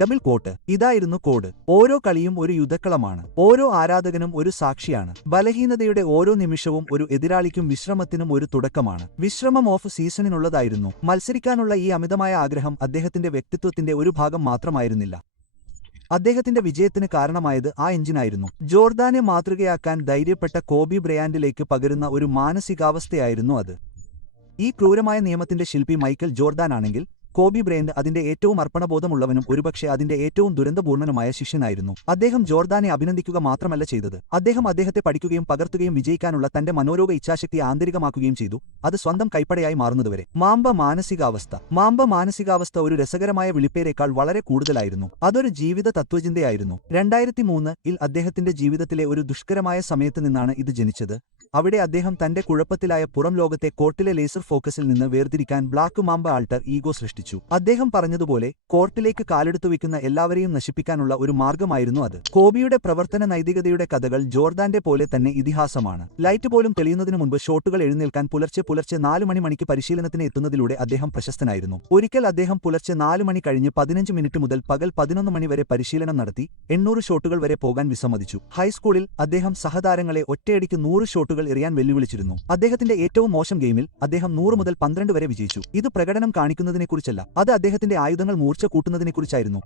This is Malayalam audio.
Double coat. ഇതായിരുന്നു കോഡ്. ഓരോ കളിയും ഒരു യുദ്ധക്കളമാണ്. ഓരോ ആരാധകനും ഒരു സാക്ഷിയാണ്. ബലഹീനതയുടെ ഓരോ നിമിഷവും ഒരു എതിരാളിക്കും വിശ്രമത്തിനും ഒരു തുടക്കമാണ്. വിശ്രമം ഓഫ് സീസണിനുള്ളതായിരുന്നു. മത്സരിക്കാനുള്ള ഈ അമിതമായ ആഗ്രഹം അദ്ദേഹത്തിന്റെ വ്യക്തിത്വത്തിന്റെ ഒരു ഭാഗം മാത്രമായിരുന്നില്ല. അദ്ദേഹത്തിന്റെ വിജയത്തിന് കാരണമായത് ആ എഞ്ചിനായിരുന്നു. ജോർദാനെ മാതൃകയാക്കാൻ ധൈര്യപ്പെട്ട കോബി ബ്രയാന്റിലേക്ക് പകരുന്ന ഒരു മാനസികാവസ്ഥയായിരുന്നു അത്. ഈ ക്രൂരമായ നിയമത്തിന്റെ ശില്പി മൈക്കൽ ജോർദാനാണെങ്കിൽ കോബി ബ്രയന്റ് അതിന്റെ ഏറ്റവും അർപ്പണബോധമുള്ളവനും ഒരുപക്ഷെ അതിന്റെ ഏറ്റവും ദുരന്തപൂർണനുമായ ശിഷ്യനായിരുന്നു. അദ്ദേഹം ജോർദാനെ അഭിനന്ദിക്കുക മാത്രമല്ല ചെയ്തത്, അദ്ദേഹത്തെ പഠിക്കുകയും പകർത്തുകയും വിജയിക്കാനുള്ള തന്റെ മനോരോഗ ഇച്ഛാശക്തിയെ ആന്തരികമാക്കുകയും ചെയ്തു, അത് സ്വന്തം കൈപ്പടയായി മാറുന്നതുവരെ. മാംബ മാനസികാവസ്ഥ ഒരു രസകരമായ വിളിപ്പേരേക്കാൾ വളരെ കൂടുതലായിരുന്നു. അതൊരു ജീവിത തത്വചിന്തയായിരുന്നു. 2003-ൽ അദ്ദേഹത്തിന്റെ ജീവിതത്തിലെ ഒരു ദുഷ്കരമായ സമയത്ത് നിന്നാണ് ഇത് ജനിച്ചത്. അവിടെ അദ്ദേഹം തന്റെ കുഴപ്പത്തിലായ പുറം ലോകത്തെ കോർട്ടിലെ ലേസർ ഫോക്കസിൽ നിന്ന് വേർതിരിക്കാൻ ബ്ലാക്ക് മാംബ ആൾട്ടർ ഈഗോ സൃഷ്ടിച്ചു. അദ്ദേഹം പറഞ്ഞതുപോലെ കോർട്ടിലേക്ക് കാലെടുത്തു വയ്ക്കുന്ന എല്ലാവരെയും നശിപ്പിക്കാനുള്ള ഒരു മാർഗമായിരുന്നു അത്. കോബിയുടെ പ്രവർത്തന നൈതികതയുടെ കഥകൾ ജോർദാന്റെ പോലെ തന്നെ ഇതിഹാസമാണ്. ലൈറ്റ് പോലും തെളിയുന്നതിനു മുൻപ് ഷോട്ടുകൾ എഴുന്നേൽക്കാൻ പുലർച്ചെ 4 മണിക്ക് പരിശീലനത്തിന് എത്തുന്നതിലൂടെ അദ്ദേഹം പ്രശസ്തനായിരുന്നു. ഒരിക്കൽ അദ്ദേഹം പുലർച്ചെ 4 മണി കഴിഞ്ഞ് 15 മിനിറ്റ് മുതൽ പകൽ 11 മണി വരെ പരിശീലനം നടത്തി 800 ഷോട്ടുകൾ വരെ പോകാൻ വിസമ്മതിച്ചു. ഹൈസ്കൂളിൽ അദ്ദേഹം സഹതാരങ്ങളെ ഒറ്റയടിക്ക് 100 ഷോട്ടുകൾ എറിയാൻ വെല്ലുവിളിച്ചിരുന്നു. അദ്ദേഹത്തിന്റെ ഏറ്റവും മോശം ഗെയിമിൽ അദ്ദേഹം 100 മുതൽ 12 വരെ വിജയിച്ചു. ഇത് പ്രകടനം കാണിക്കുന്നതിനെക്കുറിച്ചല്ല, അത് അദ്ദേഹത്തിന്റെ ആയുധങ്ങൾ മൂർച്ച കൂട്ടുന്നതിനെക്കുറിച്ചായിരുന്നു.